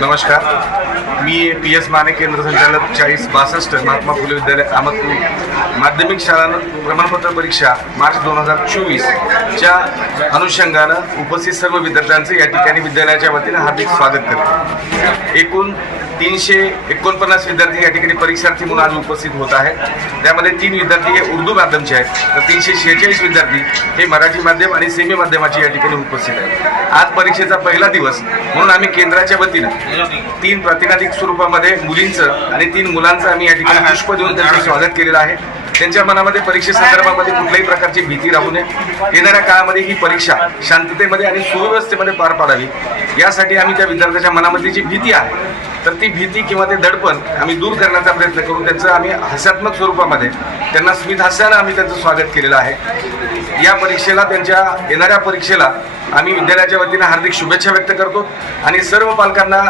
नमस्कार, मी PS माने केंद्र संचालक 4062 महात्मा फुले विद्यालय अहमदपूर माध्यमिक शाळा प्रमाणपत्र परीक्षा मार्च 2024च्या अनुषंगानं उपस्थित सर्व विद्यार्थ्यांचे या ठिकाणी विद्यालयाच्या वतीने हार्दिक स्वागत करतो। एकूण 349 विद्यार्थी या ठिकाणी परीक्षार्थी म्हणून आज उपस्थित होत आहेत। त्यामध्ये 3 विद्यार्थी हे उर्दू माध्यमचे आहेत, तर 346 विद्यार्थी हे मराठी माध्यम आणि सेमी माध्यमाचे या ठिकाणी उपस्थित आहेत। आज परीक्षेचा पहिला दिवस म्हणून आम्ही केंद्राच्या वतीनं 3 प्रातिनिधिक स्वरूपामध्ये मुलींचं आणि 3 मुलांचं आम्ही या ठिकाणी पुष्प देऊन त्यांचं स्वागत केलेलं आहे। त्यांच्या मनामध्ये परीक्षेसंदर्भामध्ये कुठल्याही प्रकारची भीती राहू नये, येणाऱ्या काळामध्ये ही परीक्षा शांततेमध्ये आणि सुव्यवस्थेमध्ये पार पाडावी यासाठी आम्ही त्या विद्यार्थ्याच्या मनामधली जी भीती आहे तर ती भीती किंवा ते दडपण आम्ही दूर करण्याचा प्रयत्न करू। त्यांचं आम्ही हास्यात्मक स्वरूपामध्ये त्यांना स्मित हास्यानं आम्ही त्यांचं स्वागत केलेलं आहे। या परीक्षेला, त्यांच्या येणाऱ्या परीक्षेला आम्ही विद्यालयाच्या वतीनं हार्दिक शुभेच्छा व्यक्त करतो आणि सर्व पालकांना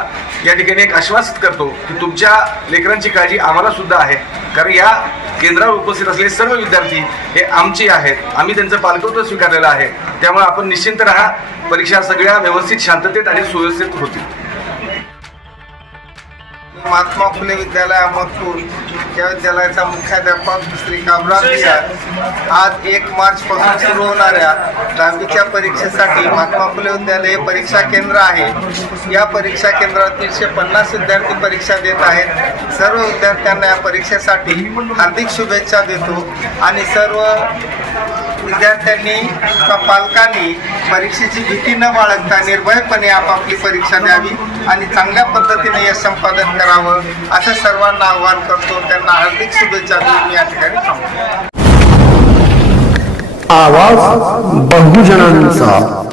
या ठिकाणी एक आश्वासित करतो की तुमच्या लेकरांची काळजी आम्हाला सुद्धा आहे, कारण या केंद्रावर उपस्थित असलेले सर्व विद्यार्थी हे आमचे आहेत, आम्ही त्यांचं पालकत्व स्वीकारलेलं आहे। त्यामुळे आपण निश्चिंत राहा, परीक्षा सगळ्या व्यवस्थित शांततेत आणि सुव्यवस्थित होतील। महात्मा फुले विद्यालय अहमदपूर या विद्यालयाचा मुख्याध्यापक श्री कामराज बिहार आज 1 मार्च पासून सुरू होणाऱ्या 10वीच्या परीक्षेसाठी महात्मा फुले विद्यालय हे परीक्षा केंद्र आहे। या परीक्षा केंद्रात 350 विद्यार्थी परीक्षा देत आहेत। सर्व विद्यार्थ्यांना या परीक्षेसाठी हार्दिक शुभेच्छा देतो आणि सर्व विद्यार्थ्यांनी किंवा पालकांनी परीक्षेची भीती न बाळगता निर्भयपणे आपापली परीक्षा द्यावी आणि चांगल्या पद्धतीने यश संपादन करावं असं सर्वांना आवाहन करतो। त्यांना हार्दिक शुभेच्छा देऊन या ठिकाणी थांबतो। आवाज बहुजनांचा।